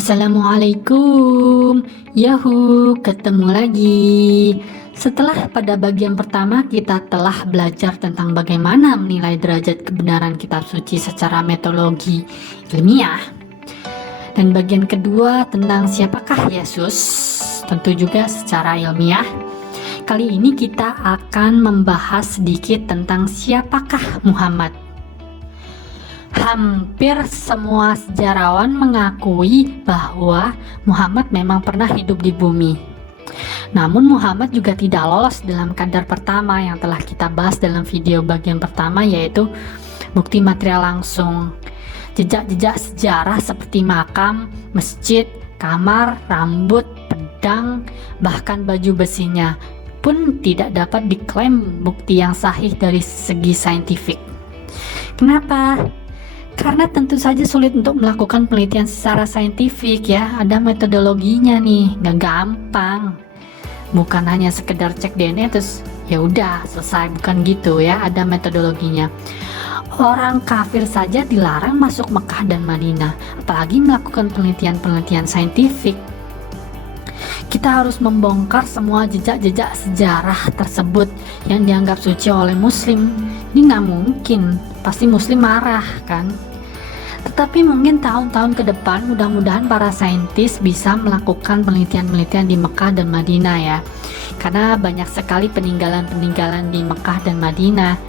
Assalamualaikum, Yahoo, ketemu lagi. Setelah pada bagian pertama kita telah belajar tentang bagaimana menilai derajat kebenaran kitab suci secara metodologi ilmiah, dan bagian kedua tentang siapakah Yesus, tentu juga secara ilmiah. Kali ini kita akan membahas sedikit tentang siapakah Muhammad. Hampir semua sejarawan mengakui bahwa Muhammad memang pernah hidup di bumi. Namun Muhammad juga tidak lolos dalam kadar pertama yang telah kita bahas dalam video bagian pertama, yaitu bukti material langsung. Jejak-jejak sejarah seperti makam, masjid, kamar, rambut, pedang, bahkan baju besinya pun tidak dapat diklaim bukti yang sahih dari segi saintifik. Kenapa? Karena tentu saja sulit untuk melakukan penelitian secara saintifik ya, ada metodologinya nih, gak gampang. Bukan hanya sekedar cek DNA terus ya udah selesai, bukan gitu ya, ada metodologinya. Orang kafir saja dilarang masuk Mekah dan Madinah, apalagi melakukan penelitian-penelitian saintifik. Kita harus membongkar semua jejak-jejak sejarah tersebut yang dianggap suci oleh Muslim. Ini nggak mungkin, pasti Muslim marah kan. Tetapi mungkin tahun-tahun ke depan mudah-mudahan para saintis bisa melakukan penelitian-penelitian di Mekah dan Madinah ya, karena banyak sekali peninggalan-peninggalan di Mekah dan Madinah,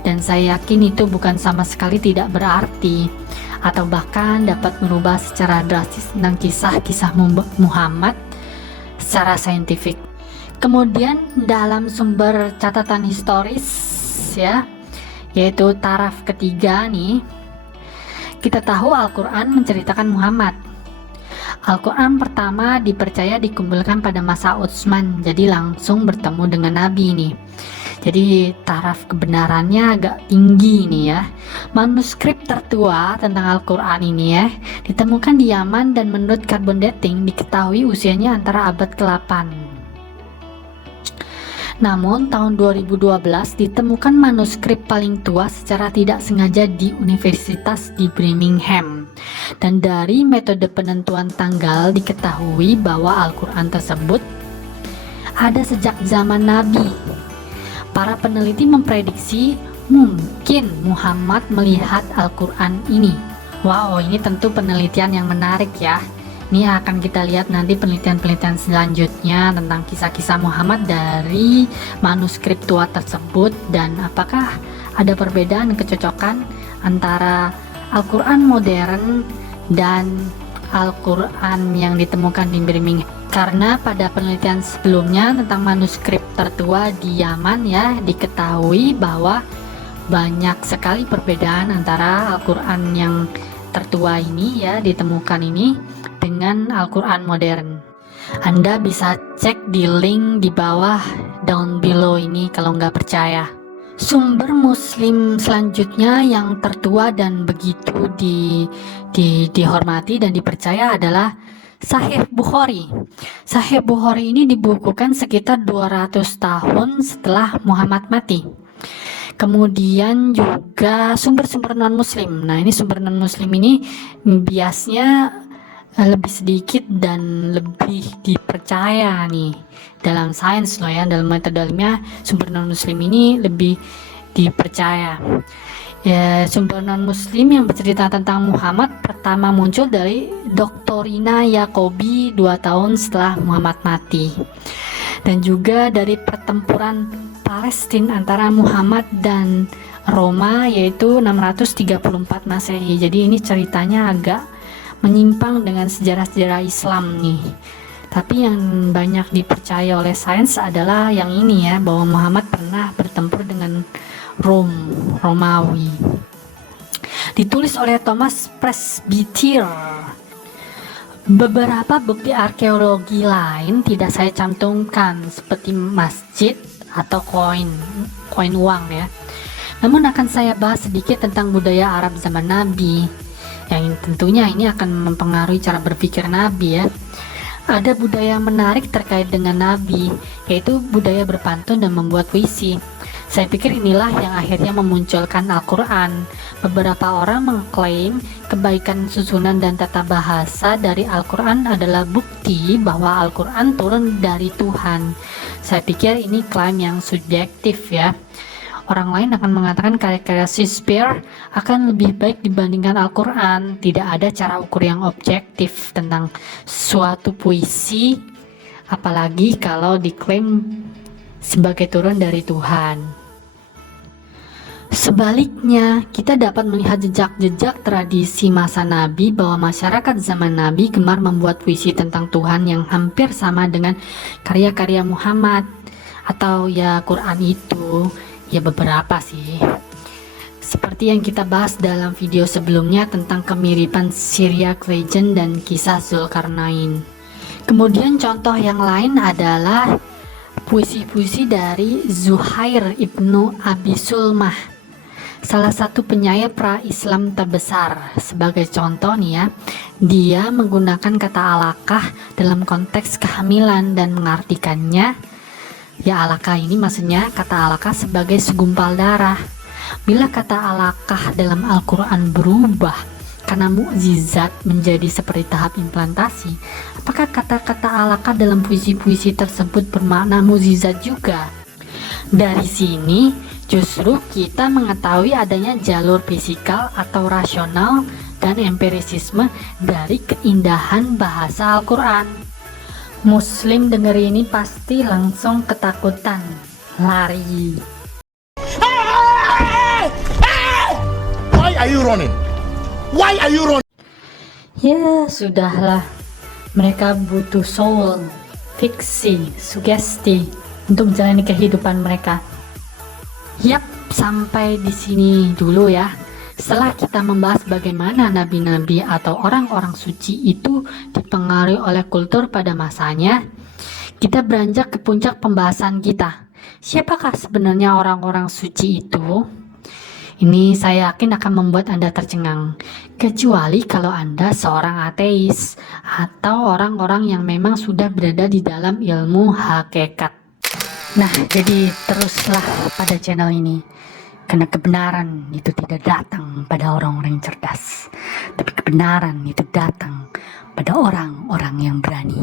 dan saya yakin itu bukan sama sekali tidak berarti atau bahkan dapat merubah secara drastis tentang kisah-kisah Muhammad secara saintifik. Kemudian dalam sumber catatan historis ya, yaitu taraf ketiga nih, kita tahu Al-Quran menceritakan Muhammad. Al-Quran pertama dipercaya dikumpulkan pada masa Utsman, jadi langsung bertemu dengan Nabi nih. Jadi taraf kebenarannya agak tinggi nih ya. Manuskrip tertua tentang Al-Quran ini ya ditemukan di Yaman, dan menurut carbon dating diketahui usianya antara abad ke-8. Namun tahun 2012 ditemukan manuskrip paling tua secara tidak sengaja di Universitas di Birmingham, dan dari metode penentuan tanggal diketahui bahwa Al-Quran tersebut ada sejak zaman Nabi. Para peneliti memprediksi mungkin Muhammad melihat Al-Quran ini. Wow, ini tentu penelitian yang menarik ya. Ini akan kita lihat nanti penelitian-penelitian selanjutnya tentang kisah-kisah Muhammad dari manuskrip tua tersebut, dan apakah ada perbedaan dan kecocokan antara Al-Quran modern dan Al-Quran yang ditemukan di Birmingham. Karena pada penelitian sebelumnya tentang manuskrip tertua di Yaman ya, diketahui bahwa banyak sekali perbedaan antara Al-Quran yang tertua ini ya ditemukan ini dengan Al-Quran modern. Anda bisa cek di link di bawah down below ini kalau nggak percaya. Sumber Muslim selanjutnya yang tertua dan begitu dihormati dan dipercaya adalah Sahih Bukhari. Sahih Bukhari ini dibukukan sekitar 200 tahun setelah Muhammad mati. Kemudian juga sumber-sumber non-muslim. Nah, ini sumber non-muslim ini biasanya lebih sedikit dan lebih dipercaya nih dalam sains loh ya, dalam metode ilmiah sumber non-muslim ini lebih dipercaya. Ya, sumber non-muslim yang bercerita tentang Muhammad pertama muncul dari Doktorina Yakobi 2 tahun setelah Muhammad mati, dan juga dari pertempuran Palestina antara Muhammad dan Roma yaitu 634 Masehi. Jadi ini ceritanya agak menyimpang dengan sejarah-sejarah Islam nih. Tapi yang banyak dipercaya oleh sains adalah yang ini ya, bahwa Muhammad pernah bertempur dengan Romawi. Ditulis oleh Thomas Presbyter. Beberapa bukti arkeologi lain tidak saya cantumkan seperti masjid atau koin uang ya. Namun akan saya bahas sedikit tentang budaya Arab zaman Nabi, yang tentunya ini akan mempengaruhi cara berpikir Nabi ya. Ada budaya menarik terkait dengan Nabi, yaitu budaya berpantun dan membuat puisi. Saya pikir inilah yang akhirnya memunculkan Al-Quran. Beberapa orang mengklaim kebaikan susunan dan tata bahasa dari Al-Quran adalah bukti bahwa Al-Quran turun dari Tuhan. Saya pikir ini klaim yang subjektif ya. Orang lain akan mengatakan karya-karya Shakespeare akan lebih baik dibandingkan Al-Quran. Tidak ada cara ukur yang objektif tentang suatu puisi, apalagi kalau diklaim sebagai turun dari Tuhan. Sebaliknya, kita dapat melihat jejak-jejak tradisi masa Nabi bahwa masyarakat zaman Nabi gemar membuat puisi tentang Tuhan yang hampir sama dengan karya-karya Muhammad atau ya Quran itu. Ya beberapa sih. Seperti yang kita bahas dalam video sebelumnya tentang kemiripan Syriac Legend dan kisah Zulkarnain. Kemudian contoh yang lain adalah puisi-puisi dari Zuhair ibnu Abi Sulmah, salah satu penyair pra-Islam terbesar. Sebagai contoh nih ya, dia menggunakan kata alakah dalam konteks kehamilan dan mengartikannya, ya alakah ini maksudnya kata alakah sebagai segumpal darah. Bila kata alakah dalam Al-Quran berubah karena mukjizat menjadi seperti tahap implantasi, apakah kata-kata alakah dalam puisi-puisi tersebut bermakna mukjizat juga? Dari sini justru kita mengetahui adanya jalur fisikal atau rasional dan empirisisme dari keindahan bahasa Al-Quran. Muslim denger ini pasti langsung ketakutan, lari. Why are you running? Why are you running? Ya sudahlah, mereka butuh soul, fiksi, sugesti untuk menjalani kehidupan mereka. Yap, sampai di sini dulu ya. Setelah kita membahas bagaimana nabi-nabi atau orang-orang suci itu dipengaruhi oleh kultur pada masanya, kita beranjak ke puncak pembahasan kita. Siapakah sebenarnya orang-orang suci itu? Ini saya yakin akan membuat Anda tercengang, kecuali kalau Anda seorang ateis atau orang-orang yang memang sudah berada di dalam ilmu hakikat. Nah, jadi teruslah pada channel ini. Karena kebenaran itu tidak datang pada orang-orang yang cerdas, tapi kebenaran itu datang pada orang-orang yang berani.